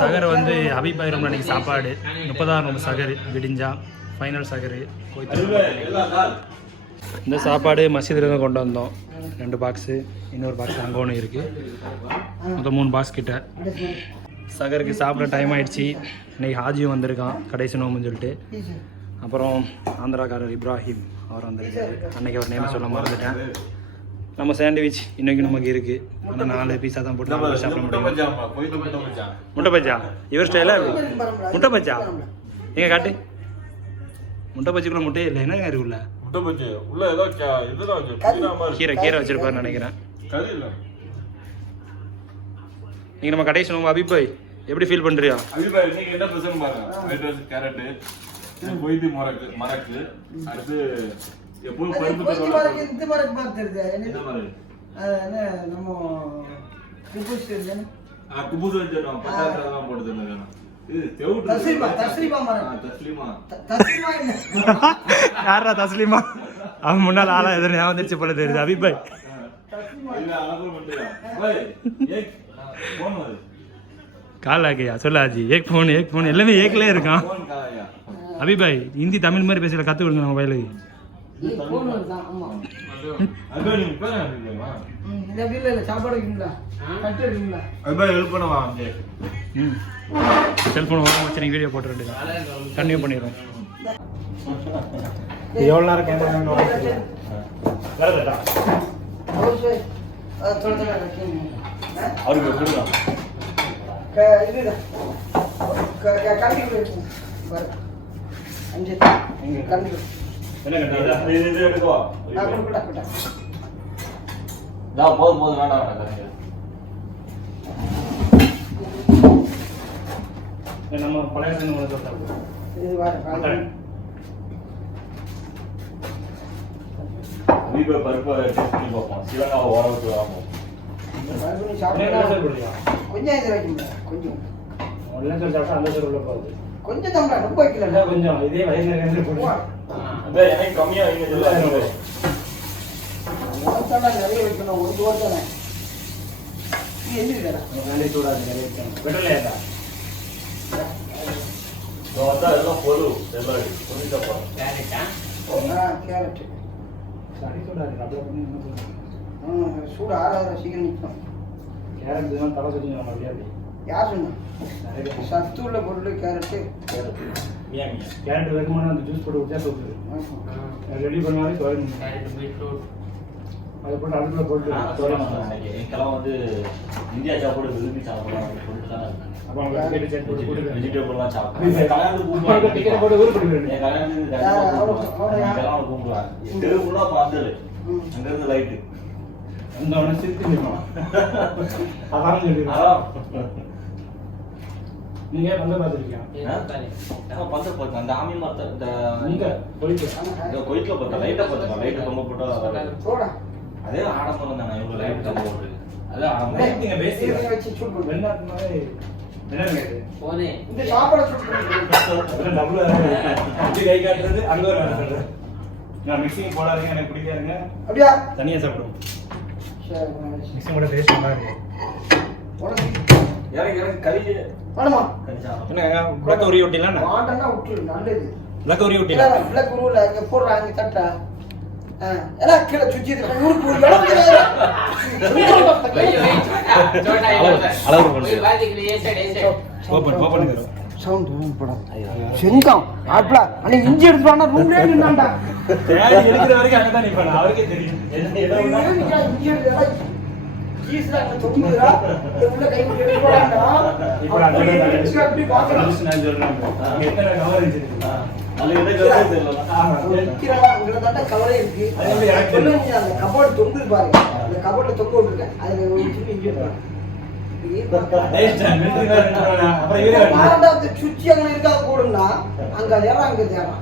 சகர் வந்து அபிபாயிரம் அன்றைக்கி சாப்பாடு 30,000 நம்ம சகர் விடிஞ்சா ஃபைனல் சகர் இந்த சாப்பாடு மசீதுலேருந்து கொண்டு வந்தோம் 2 பாக்ஸு, இன்னொரு பாக்ஸ் அங்கே ஒன்று இருக்குது, மொத்தம் 3 பாக்ஸ் கிட்ட. சகருக்கு சாப்பிட டைம் ஆகிடுச்சி. இன்றைக்கி ஹாஜியும் வந்திருக்கான் கடைசி நோம்புன்னு சொல்லிட்டு. அப்புறம் ஆந்திராக்காரர் இப்ராஹிம் அவர் வந்திருக்காரு. அன்றைக்கி அவர் நேம் சொல்ல மறந்துட்டேன். நம்ம சாண்ட்விச் இன்றைக்கி நமக்கு இருக்குது, ஆனால் 4 பீஸா தான் போட்டு சாப்பிட முடியும். முட்டை பஜ்ஜா இவர் ஸ்டைலாக முட்டை பஜ்ஜா எங்கே காட்டு. முட்டை பஜ்ஜிக்குள்ள முட்டையே இல்லை, என்ன இருக்குல்ல கீரை வச்சிருப்பாருன்னு நினைக்கிறேன். நீங்கள் நம்ம கடைசி நோம்பு அபிபாய் எப்படி ஃபீல் பண்ணுறியா? அபிபாய் இன்னைக்கு என்ன பிரச்சனை பாருங்க, கேரட்டு கொய்து மரக்கு அடுத்து எப்பவும் பருப்பு தருவாங்க. இந்த மரக்கு பார்த்துருது என்ன நம்ம குபூஸ் வச்சிருக்கோம், பட்டாசெல்லாம் போட்டு தந்தாங்க. இது தெவுட்டு தஸ்லீமா மரம். யாரா தஸ்லீமா? அவன் முன்னால் ஆளா எதிர ஞாபகம் வந்துருச்சு போல தெரியுது. அபிபாய் கால் ஆகையா சொல்லாஜி ஏக் ஃபோன் எல்லாமே ஏக்லே இருக்கான். அபிபாய் ஹிந்தி தமிழ் மாதிரி பேசல கற்றுக் கொடுங்க நம்ம வயலுக்கு. செல்ஃபோன் வாங்க வச்சு நீங்கள் வீடியோ போட்டு கண்டினியூ பண்ணிடுறோம். எவ்வளோ நேரம் கேமரா நம்ம பழைய பருப்பை டேஸ்ட் பண்ணி பார்ப்போம். சிலங்காவை ஓர விட்டு வாங்க கொஞ்சம் தம்பா ரொம்ப வைக்கல கொஞ்சம் இதே வயசுல எனக்கு கம்மியா நிறைய வைக்கணும். ஒரு ரூபா தானே எல்லாம் பொருள் எல்லாம் கேரட் சூடு ஆறாத சீக்கிரம் நிற்கும். கேரட் தலை சொல்லி நம்ம முடியாது. யார் சொன்னா? சத்து உள்ள பொருள் கேரட்டு. கேரட் வேணுமான அந்த ஜூஸ் போட்டு விட்டா சோப்பு ரெடி பண்ணுவாங்க. அதை போட்டு அடுப்புல போட்டு எங்கெல்லாம் வந்து இந்தியா சாப்பாடு விரும்பி சாப்பிடலாம். அப்போ அவங்க வெஜிடபிள்லாம் சாப்பிடுவாங்க. பார்த்தது அங்கிருந்து லைட்டு அந்த நீங்க பந்த பார்த்துருக்கீங்க? பந்த பார்த்தேன். அந்த ஆமி மரத்தை கொய்ட்ல பார்த்தேன். லைட்டை பார்த்தேன். லைட்டு தொம்ப போட்டா அதே ஆடம்பரம் தானே. இவங்க லைட் தொம்ப போட்டு அதே ஆடம்பரம். நீங்க பேசி வச்சு சூட் வெண்ணாத்து மாதிரி போனே இந்த சாப்பாடு சூட் கை காட்டுறது அங்க ஒரு நான் மிக்சிங் போடாதீங்க, எனக்கு பிடிக்காதுங்க. அப்படியா? தனியாக சாப்பிடுவோம். மிக்சிங் கூட டேஸ்ட் நல்லா இருக்கும். எனக்கு கறி வேணுமா? என்ன விளக்க உரி விட்டீங்களா? வாண்டனா விட்டுரு நல்லது. விளக்க உரி விட்டீங்களா? விளக்க உருல அங்க போடுறாங்க தட்டா. எல்லாம் கீழே சுத்தி இருக்கு. ஊருக்கு ஒரு விளக்கு அளவு பண்ணுங்க. ஓபன் சவுண்ட் படம் செங்கம் ஆப்ல அன்னைக்கு இஞ்சி எடுத்து வாங்க ரூம்லயே நின்னான்டா. எடுக்கிற வரைக்கும் அங்க தான் நிப்பானே, அவருக்கே தெரியும். இஞ்சி எடுத்து கீஸ்ல அங்க தொங்குதுடா. உள்ள கை போட்டு போறான்டா. இப்போ நான் அப்படி பாக்குறேன். நான் சொல்றேன். எத்தனை கவர் இருக்கு? அது என்ன கவரே தெரியல. நிக்கிறடா உள்ள தட்ட கவரே இருக்கு. சொல்லுங்க அந்த கபோர்ட் தொங்குது பாருங்க. அந்த கபோர்ட்ல தொங்க விட்டுருக்கேன். அதுல ஒரு சின்ன இஞ்சி எடுத்து சுச்சி அங்க இருக்கா போடுனா அங்க தேவா அங்க தேவா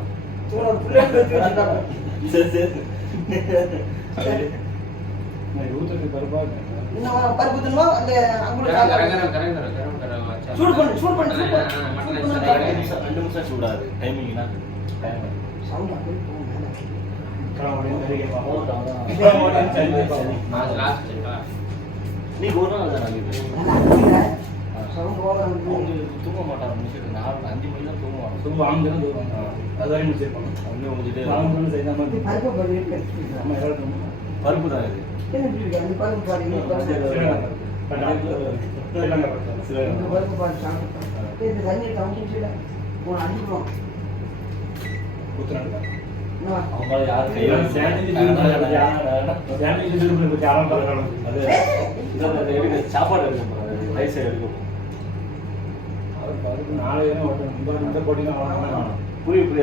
தூணோட பிள்ளைங்க வச்சு வச்சுட்டாங்க. இன்னும் பருப்பு தின்னுவா அந்த சூடு பண்ணு 2 நிமிஷம் சூடாது. டைமிங்னா சவுண்ட் நீ ஒரு நாள் தான் சவுண்ட் ஓவர் அவங்க தூங்க மாட்டாங்க முடிச்சுட்டு 4-5 மணி தான் தூங்குவாங்க. ரொம்ப அவங்க தான் தூங்குவாங்க. அது வரையும் முடிச்சிருப்பாங்க. அவங்க முடிச்சுட்டு அவங்க செய்த மாதிரி பருப்பு பாரு இருக்கு. நம்ம எல்லாரும் பருப்பு தான் இது. என்ன இப்படி இருக்கு? அந்த பருப்பு பாரு இந்த பருப்பு. இந்த பருப்பு பாரு சாப்பிட்டு. இந்த தண்ணி தம்பிச்சுல உன் அடிப்போம். குத்துறாங்க. அவங்க மேல யாரும் கையில சாப்பாடு எடுக்க ரைஸ் எடுக்க புரியுது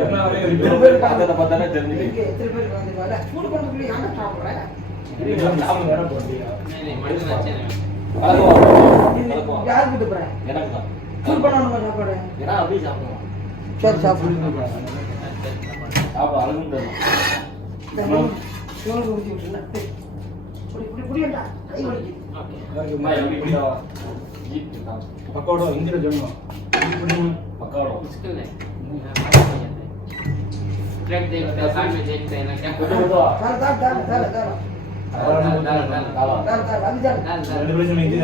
பார்த்தானே தெரிஞ்சுக்க எத்தனை பேர் வந்து சூடு பண்ணி யானை சாப்பிடுறேன் யார் கிட்ட போறேன் எனக்கு தான் சூடு பண்ணணும் சாப்பாடு ஏன்னா அப்படியே சாப்பிடுவோம். சரி சாப்பிடுங்க சாப்பிட அழகும் சோறு ஊற்றி விட்டுருந்தேன் புடி புடி புடியண்டா கை வலிக்கு பக்கோடா இந்திர ஜென்மம் பக்காடோ தார தார தார தார தார தார அது தார ரெண்டு பேரும் இந்திர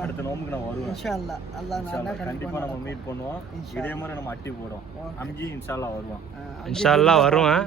அடுத்த நோம்புக்கு நான் வருவேன். இன்ஷா அல்லாஹ் அல்லாஹ் நான் கண்டிப்பா நம்ம மீட் பண்ணுவோம். இதே மாதிரி நம்ம அட்டி போடுவோம். அம்ஜி இன்ஷா அல்லாஹ் வருவான். இன்ஷா அல்லாஹ் வருவேன்.